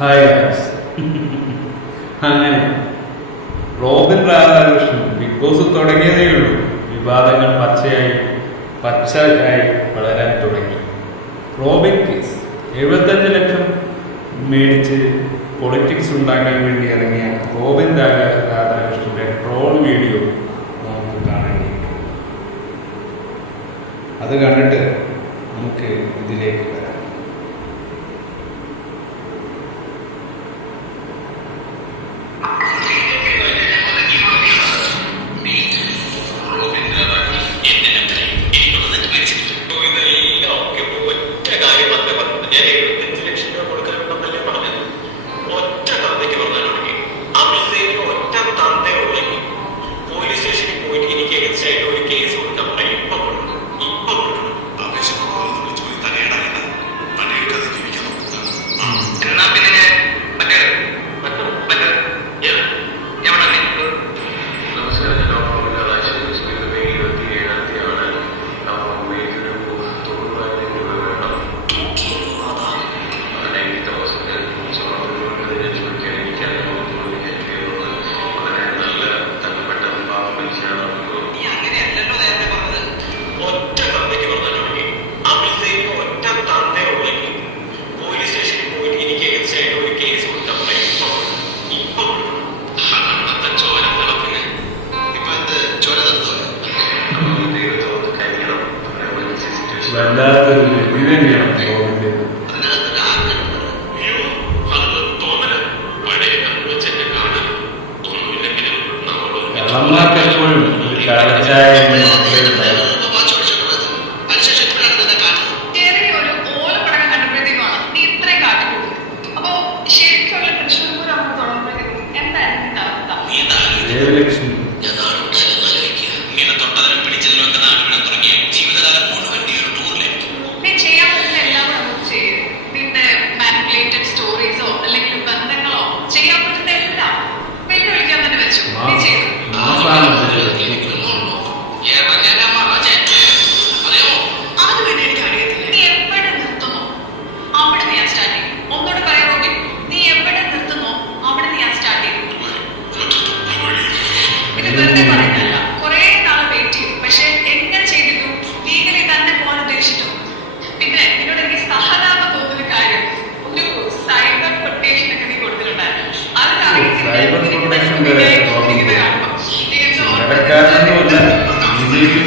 Hi guys. അങ്ങനെ Robin Radhakrishnan big boss തുടങ്ങിയതേ ഉള്ളൂ. വിവാദങ്ങൾ പച്ചയായി വളരാൻ തുടങ്ങി. റോബിൻ കേസ് 75 ലക്ഷം മേടിച്ച് പൊളിറ്റിക്സ് ഉണ്ടാക്കാൻ വേണ്ടി ഇറങ്ങിയ റോബിൻ രാധാകൃഷ്ണന്റെ ട്രോൾ വീഡിയോ നമുക്ക് കാണാനിരിക്കും. അത് കണ്ടിട്ട് നമുക്ക് ഇതിലേക്ക് വരാം. വല്ലാത്തൊരു വ്യക്തി തന്നെയാണ് റോബിൻ. കള്ളന്മാർക്ക് എപ്പോഴും ഒരു കാഴ്ചായ ലക്ഷ്മി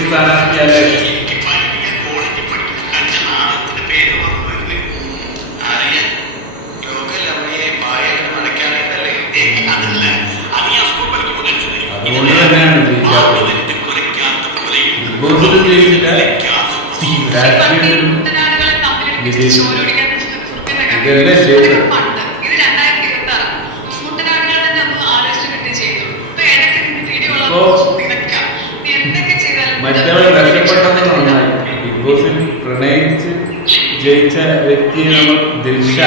സ്ഥാനാർത്ഥിയല്ലേ അതുകൊണ്ട് തന്നെയാണ് ഇതല്ലേ ചെയ്തത്. മറ്റവൾ രക്ഷപ്പെട്ടത് നന്നായി. ബിഗ് ബോസിൽ പ്രണയിച്ച് ജയിച്ച വ്യക്തിയെ നമ്മൾ ദിൽഷ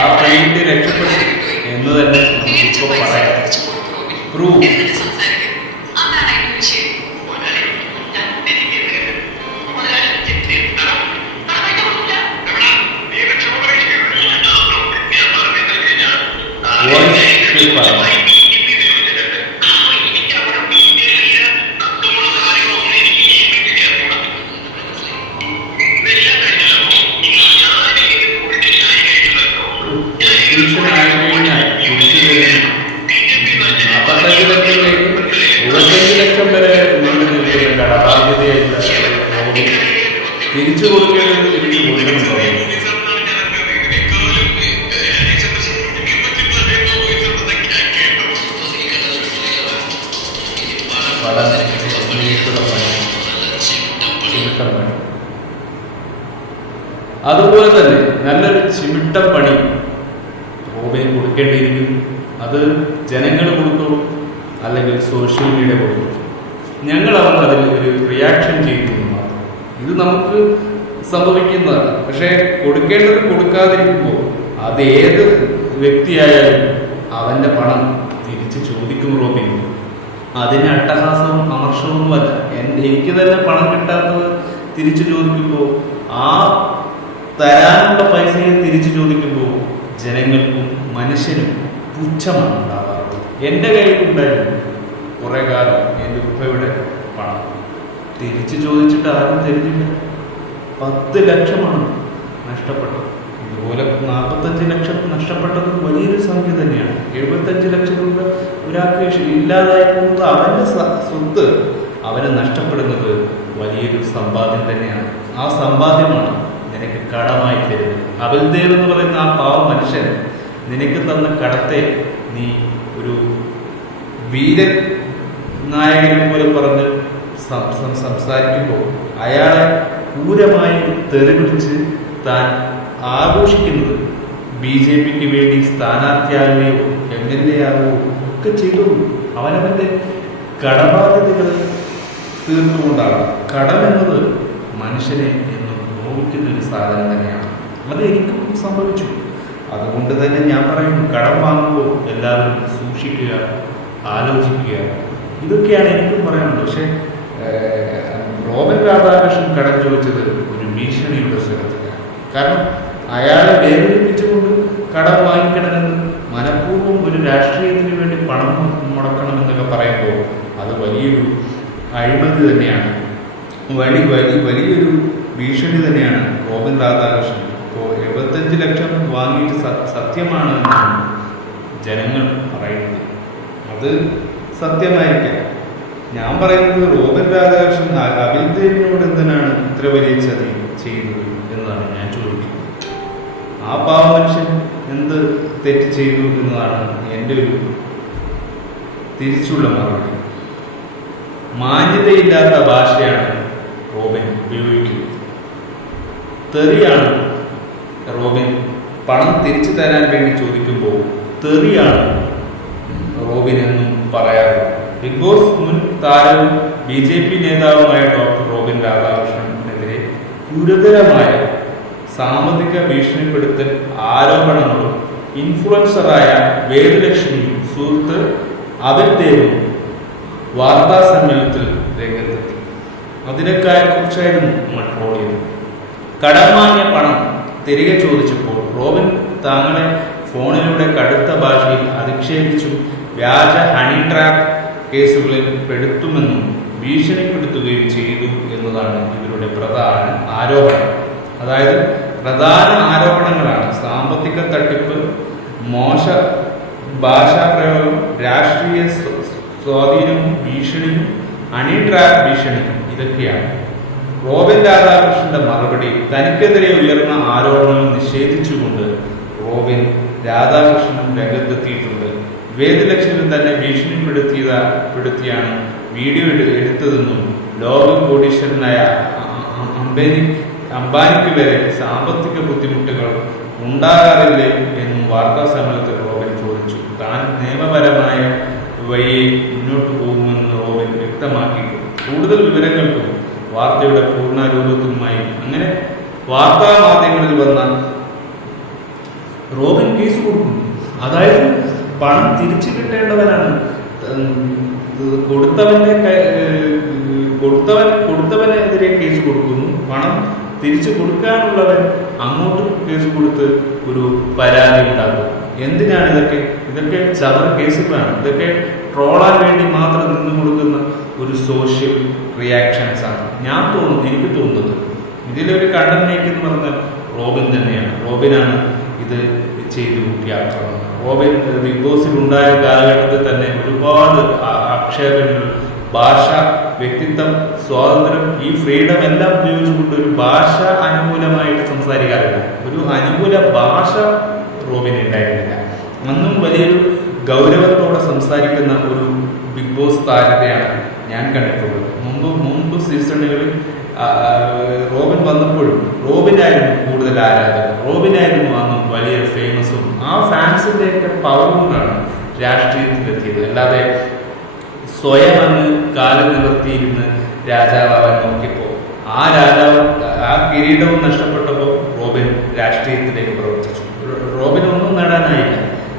ആ പെയിന്റ് രക്ഷപ്പെട്ടു എന്ന് തന്നെ നമുക്കിപ്പോ പറയാം. പ്രൂവ് തിരിച്ചു കൊടുക്കേണ്ടത് തിരിച്ചു കൊടുക്കണം. അതുപോലെ തന്നെ നല്ലൊരു ചിമിട്ടപ്പണി റോബിന് കൊടുക്കേണ്ടിയിരിക്കുന്നു. അത് ജനങ്ങൾ കൊടുത്തോളൂ, അല്ലെങ്കിൽ സോഷ്യൽ മീഡിയ കൊടുത്തോളൂ. ഞങ്ങൾ അതിൽ ഒരു റിയാക്ഷൻ ചെയ്യുന്നു മാത്രം. ഇത് നമുക്ക് സംഭവിക്കുന്നതാണ്. പക്ഷേ കൊടുക്കേണ്ടത് കൊടുക്കാതിരിക്കുമ്പോൾ അത് ഏത് വ്യക്തിയായാലും അവൻ്റെ പണം തിരിച്ച് ചോദിക്കും റോബിൻ. അതിന് അട്ടഹാസവും അമർഷവുമല്ല. എനിക്ക് തന്നെ പണം കിട്ടാത്തത് തിരിച്ചു ചോദിക്കുമ്പോൾ, ആ തരാനുള്ള പൈസയെ തിരിച്ചു ചോദിക്കുമ്പോൾ ജനങ്ങൾക്കും മനുഷ്യനും പുച്ഛമാണ് ഉണ്ടാകാറുള്ളത്. എൻ്റെ കയ്യിലുണ്ടായിരുന്നു കുറേ കാലം എൻ്റെ ഉപ്പയുടെ പണം. തിരിച്ചു ചോദിച്ചിട്ട് ആരും തരുന്നില്ല. 10 ലക്ഷമാണ് നഷ്ടപ്പെട്ടത്. ഇതുപോലെ 45 ലക്ഷം നഷ്ടപ്പെട്ടത് വലിയൊരു സംഖ്യ തന്നെയാണ്. 75 ലക്ഷം രൂപ ഒരാൾക്ക് ഇല്ലാതായി പോകുന്നത് അവൻ്റെ സ്വത്ത് അവന് നഷ്ടപ്പെടുന്നത് വലിയൊരു സമ്പാദ്യം തന്നെയാണ്. ആ സമ്പാദ്യമാണ് നിനക്ക് കടമായി തരുന്നത്. അബൽദേവ് എന്ന് പറയുന്ന ആ പാവ മനുഷ്യൻ നിനക്ക് തന്ന കടത്തെ നീ ഒരു വീരൻ നായകനെ പോലെ പറഞ്ഞ് സംസാരിക്കുമ്പോൾ അയാളെ ക്രൂരമായി തെറി പിടിച്ച് താൻ ആഘോഷിക്കുന്നത് BJPക്ക് വേണ്ടി സ്ഥാനാർത്ഥിയാകുകയോ MLA ആകുകയോ ഒക്കെ ചെയ്തു. അവനവൻ്റെ കടബാധ്യതകൾ തീർന്നുകൊണ്ടാണ്. കടം എന്നത് മനുഷ്യനെ എന്നും നോവിക്കുന്ന ഒരു സാധനം തന്നെയാണ്. അത് എനിക്കും സംഭവിച്ചു. അതുകൊണ്ട് തന്നെ ഞാൻ പറയുന്നു, കടം വാങ്ങുമ്പോൾ എല്ലാവരും സൂക്ഷിക്കുക, ആലോചിക്കുക. ഇതൊക്കെയാണ് എനിക്കും പറയാനുള്ളത്. പക്ഷേ റോബിൻ രാധാകൃഷ്ണൻ കടം ചോദിച്ചത് ഒരു ഭീഷണിയുടെ സ്വരത്തിലാണ്. കാരണം അയാളെ വേദനിപ്പിച്ചുകൊണ്ട് കടം വാങ്ങിക്കണമെന്ന് മനഃപൂർവ്വം ഒരു രാഷ്ട്രീയത്തിന് വേണ്ടി പണം മുടക്കണമെന്നൊക്കെ പറയുമ്പോൾ അത് വലിയൊരു അഴിമതി തന്നെയാണ്, വലിയൊരു ഭീഷണി തന്നെയാണ് റോബിൻ രാധാകൃഷ്ണൻ. ഇപ്പോൾ 75 ലക്ഷം വാങ്ങിയിട്ട് സത്യമാണ് എന്നാണ് ജനങ്ങൾ പറയുന്നത്. അത് സത്യമായിരിക്കാം. ഞാൻ പറയുന്നത് റോബിൻ രാധാകൃഷ്ണൻ അബിൽദേവിനോട് എന്തിനാണ് ഇത്ര വലിയ ചതി ചെയ്യുന്നത് എന്നതാണ് ഞാൻ ചോദിക്കുന്നത്. ആ പാവ മനുഷ്യൻ എന്ത് തെറ്റ് ചെയ്തു എന്നതാണ് എൻ്റെ ഒരു തിരിച്ചുള്ള മറുപടി. മാന്യതയില്ലാത്ത ഭാഷയാണ് റോബിൻ ഉപയോഗിക്കുന്നത്. തെറിയാണ് റോബിൻ പണം തിരിച്ചു തരാൻ വേണ്ടി ചോദിക്കുമ്പോൾ തെറിയാണ് റോബിൻ എന്നും പറയാറുള്ളത്. ബിഗ് ബോസ് മുൻ താരവും BJP നേതാവുമായ ഡോക്ടർ റോബിൻ രാധാകൃഷ്ണനെതിരെ ഗുരുതരമായ സാമ്പത്തിക ഭീഷണിപ്പെടുത്തൽ ആരോപണങ്ങളും ഇൻഫ്ലുവൻസറായ വേദലക്ഷ്മിയും സുഹൃത്ത് അബൽദേവും വാർത്താ സമ്മേളനത്തിൽ രംഗത്തെത്തി. അതിനെക്കുറിച്ചായിരുന്നു ട്രോൾ ചെയ്തത്. കടം വാങ്ങിയ പണം തിരികെ ചോദിച്ചപ്പോൾ റോബിൻ താങ്കളെ ഫോണിലൂടെ കടുത്ത ഭാഷയിൽ അധിക്ഷേപിച്ചും വ്യാജ ഹണി ട്രാപ്പ് കേസുകളിൽ പെടുത്തുമെന്നും ഭീഷണിപ്പെടുത്തുകയും ചെയ്തു എന്നതാണ് ഇവരുടെ പ്രധാന ആരോപണം. അതായത് പ്രധാന ആരോപണങ്ങളാണ് സാമ്പത്തിക തട്ടിപ്പ്, മോശ ഭാഷാപ്രയോഗം, രാഷ്ട്രീയ സ്വാധീനവും ഭീഷണിയും ഹണി ട്രാപ്പ് ഭീഷണിയും. ഇതൊക്കെയാണ് റോബിൻ രാധാകൃഷ്ണന്റെ മറുപടി. തനിക്കെതിരെ ഉയർന്ന ആരോപണങ്ങൾ നിഷേധിച്ചുകൊണ്ട് റോബിൻ രാധാകൃഷ്ണൻ രംഗത്തെത്തിയിട്ടുണ്ട്. വേദലക്ഷ്മി തന്നെ ഭീഷണിപ്പെടുത്തിയാണ് വീഡിയോ എടുത്തതെന്നും ലോക കോടീശ്വരനായ അംബാനിക്ക് വരെ സാമ്പത്തിക ബുദ്ധിമുട്ടുകൾ ഉണ്ടാകാറില്ലേ എന്നും വാർത്താ സമ്മേളനത്തിൽ റോബിൻ ചോദിച്ചു. താൻ നിയമപരമായ വഴിയെ മുന്നോട്ട് പോകുമെന്ന് റോബിൻ വ്യക്തമാക്കി. കൂടുതൽ വിവരങ്ങൾക്കും വാർത്തയുടെ പൂർണ്ണ രൂപത്തിലുമായി അങ്ങനെ വാർത്താ മാധ്യമങ്ങളിൽ വന്ന റോബിൻ കേസ് കൊടുക്കുന്നു. അതായത് പണം തിരിച്ചു കിട്ടേണ്ടവനാണ്, കൊടുത്തവനെതിരെ കേസ് കൊടുക്കുന്നു. പണം തിരിച്ചു കൊടുക്കാനുള്ളവൻ അങ്ങോട്ട് കേസ് കൊടുത്ത് ഒരു പരാതി ഉണ്ടാക്കും. എന്തിനാണ് ഇതൊക്കെ ചവർ കേസുകളാണ്. ഇതൊക്കെ ട്രോളാൻ വേണ്ടി മാത്രം നിന്ന് കൊടുക്കുന്ന ഒരു സോഷ്യൽ റിയാക്ഷൻസ് ആണ്. എനിക്ക് തോന്നുന്നത് ഇതിലൊരു കണ്ടന്റ് മേക്ക് എന്ന് പറഞ്ഞാൽ റോബിൻ തന്നെയാണ്. റോബിനാണ് ഇത് ചെയ്തു കൂട്ടിയ ആക്രമണം. റോബിൻ ബിഗ് ബോസിൽ ഉണ്ടായ കാലഘട്ടത്തിൽ തന്നെ ഒരുപാട് ആക്ഷേപങ്ങൾ, ഭാഷ, വ്യക്തിത്വം, സ്വാതന്ത്ര്യം, ഈ ഫ്രീഡം എല്ലാം ഉപയോഗിച്ചുകൊണ്ട് ഒരു ഭാഷ അനുകൂലമായിട്ട് സംസാരിക്കാറില്ല. ഒരു അനുകൂല ഭാഷ റോബിന് ഉണ്ടായിരുന്നില്ല. അന്നും വലിയൊരു ഗൗരവത്തോടെ സംസാരിക്കുന്ന ഒരു ബിഗ് ബോസ് താരത്തെയാണ് ഞാൻ കണ്ടിട്ടുള്ളത്. മുമ്പ് സീസണുകളിൽ റോബിൻ വന്നപ്പോഴും റോബിനായിരുന്നു കൂടുതൽ ആരാധകർ. റോബിനായിരുന്നു അന്നും വലിയ ഫേമസും. ആ ഫാൻസിൻ്റെയൊക്കെ പവർ കൊണ്ടാണ് രാഷ്ട്രീയത്തിലെത്തിയത്. അല്ലാതെ സ്വയം അങ്ങ് കാലം നിവർത്തിയിരുന്ന് രാജാവാൻ നോക്കിയപ്പോൾ ആ കിരീടവും നഷ്ടപ്പെട്ടപ്പോൾ റോബിൻ രാഷ്ട്രീയത്തിലേക്ക് പ്രവർത്തിച്ചു. റോബിൻ ഒന്നും നേടാനായില്ല.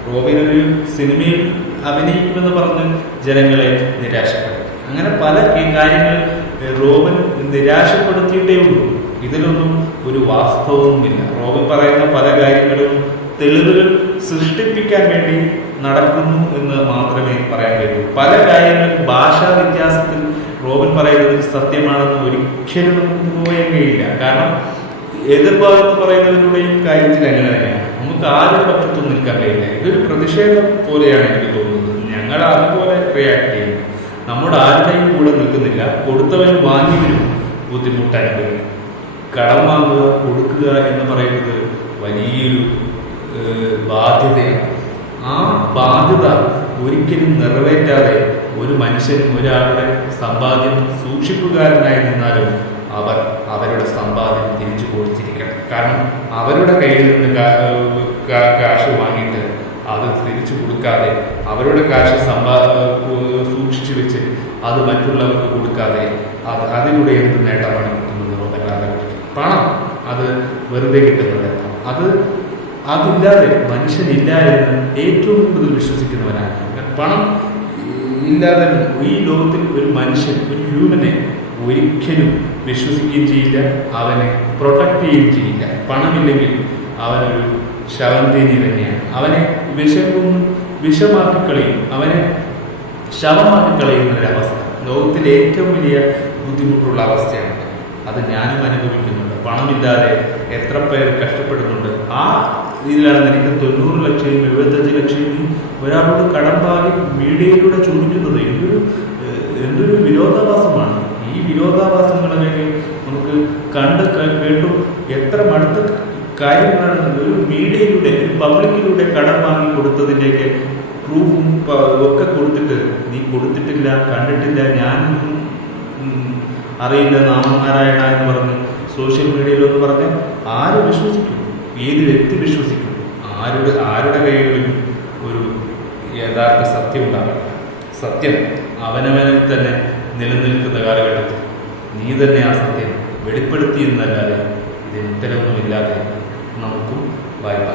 റോബിൻ ഒരു സിനിമയിൽ അഭിനയിക്കുമെന്ന് പറഞ്ഞ് ജനങ്ങളെ നിരാശപ്പെടുത്തി. അങ്ങനെ പല കാര്യങ്ങൾ റോബിൻ നിരാശപ്പെടുത്തിയിട്ടേ ഉള്ളൂ. ഇതിലൊന്നും ഒരു വാസ്തവവുമില്ല. റോബിൻ പറയുന്ന പല കാര്യങ്ങളും തെളിവുകൾ സൃഷ്ടിപ്പിക്കാൻ വേണ്ടി നടക്കുന്നു എന്ന് മാത്രമേ പറയാൻ കഴിയൂ. പല കാര്യങ്ങളും ഭാഷാ വ്യത്യാസത്തിൽ റോബിൻ പറയുന്നത് സത്യമാണെന്ന് ഒരിക്കലും നമുക്ക് പോകാൻ കഴിയില്ല. കാരണം എതിർഭാഗത്ത് പറയുന്നവരുടെയും കാര്യത്തിൽ അങ്ങനെ തന്നെയാണ്. നമുക്ക് ആരുടെ പക്ഷത്തും നിൽക്കാൻ കഴിയില്ല. ഇതൊരു പ്രതിഷേധം പോലെയാണ് എനിക്ക് തോന്നുന്നത്. ഞങ്ങൾ അതുപോലെ റിയാക്ട് ചെയ്യുന്നു. നമ്മുടെ ആരുടെയും കൂടെ നിൽക്കുന്നില്ല. കൊടുത്തവരും വാങ്ങിയവരും ബുദ്ധിമുട്ടനുഭവിക്കും. കടം വാങ്ങുക, കൊടുക്കുക എന്ന് പറയുന്നത് വലിയൊരു ബാധ്യതയാണ്. ആ ബാധ്യത ഒരിക്കലും നിറവേറ്റാതെ ഒരു മനുഷ്യനും ഒരാളുടെ സമ്പാദ്യം സൂക്ഷിപ്പുകാരനായി നിന്നാലും അവരുടെ സമ്പാദ്യം തിരിച്ചു കൊടുത്തിരിക്കണം. കാരണം അവരുടെ കയ്യിൽ നിന്ന് കാശ് വാങ്ങിയിട്ട് അത് തിരിച്ചു കൊടുക്കാതെ, അവരുടെ കാശ് സൂക്ഷിച്ചു വെച്ച് അത് മറ്റുള്ളവർക്ക് കൊടുക്കാതെ അതിലൂടെ എന്ത് നേട്ടമാണ് കിട്ടുന്നത്? അല്ലാതെ പണം അത് വെറുതെ കിട്ടുന്നത്. അതില്ലാതെ മനുഷ്യനില്ല എന്ന് ഏറ്റവും കൂടുതൽ വിശ്വസിക്കുന്നവനാണ്. പണം ഇല്ലാതെ ഈ ലോകത്തിൽ ഒരു മനുഷ്യൻ, ഒരു ഹ്യൂമനെ ഒരിക്കലും വിശ്വസിക്കുകയും ചെയ്യില്ല, അവനെ പ്രൊട്ടക്ട് ചെയ്യുകയും ചെയ്യില്ല. പണമില്ലെങ്കിൽ അവനൊരു ശവന്തേനി തന്നെയാണ്. അവനെ വിഷമാക്കി കളയും, അവനെ ശവമാക്കി കളയുന്ന ഒരവസ്ഥ ലോകത്തിലെ ഏറ്റവും വലിയ ബുദ്ധിമുട്ടുള്ള അവസ്ഥയാണ്. അത് ഞാനും അനുഭവിക്കുന്നുണ്ട്. പണമില്ലാതെ എത്ര പേർ കഷ്ടപ്പെടുന്നുണ്ട്. ആ ഇതിലാണ് എനിക്ക് 90 ലക്ഷം 75 ലക്ഷം ഒരാളോട് കടം വാങ്ങി മീഡിയയിലൂടെ ചോദിക്കുന്നത് എന്തൊരു വിരോധാഭാസമാണ്. ഈ വിരോധാഭാസങ്ങളിലേക്ക് നമുക്ക് കേട്ടു എത്ര മടുത്ത കാര്യങ്ങളാണ്. ഒരു മീഡിയയിലൂടെ, ഒരു പബ്ലിക്കിലൂടെ കടം വാങ്ങി കൊടുത്തതിൻ്റെയൊക്കെ പ്രൂഫും ഒക്കെ കൊടുത്തിട്ട് നീ കൊടുത്തിട്ടില്ല, കണ്ടിട്ടില്ല, ഞാനൊന്നും അറിയില്ല, നാമനാരായണ എന്ന് പറഞ്ഞ് സോഷ്യൽ മീഡിയയിലൊന്ന് പറഞ്ഞ് ആര് വിശ്വസിക്കും? ഏത് വ്യക്തി വിശ്വസിക്കും? ആരുടെ കൈകളിലും ഒരു യഥാർത്ഥ സത്യം ഉണ്ടാവില്ല. സത്യം അവനവനിൽ തന്നെ നിലനിൽക്കുന്ന കാലഘട്ടത്തിൽ നീ തന്നെ ആ സത്യം വെളിപ്പെടുത്തിയെന്നല്ലാതെ ഇതിന് ഉത്തരവൊന്നുമില്ലാതെ നമുക്കും വായ്പ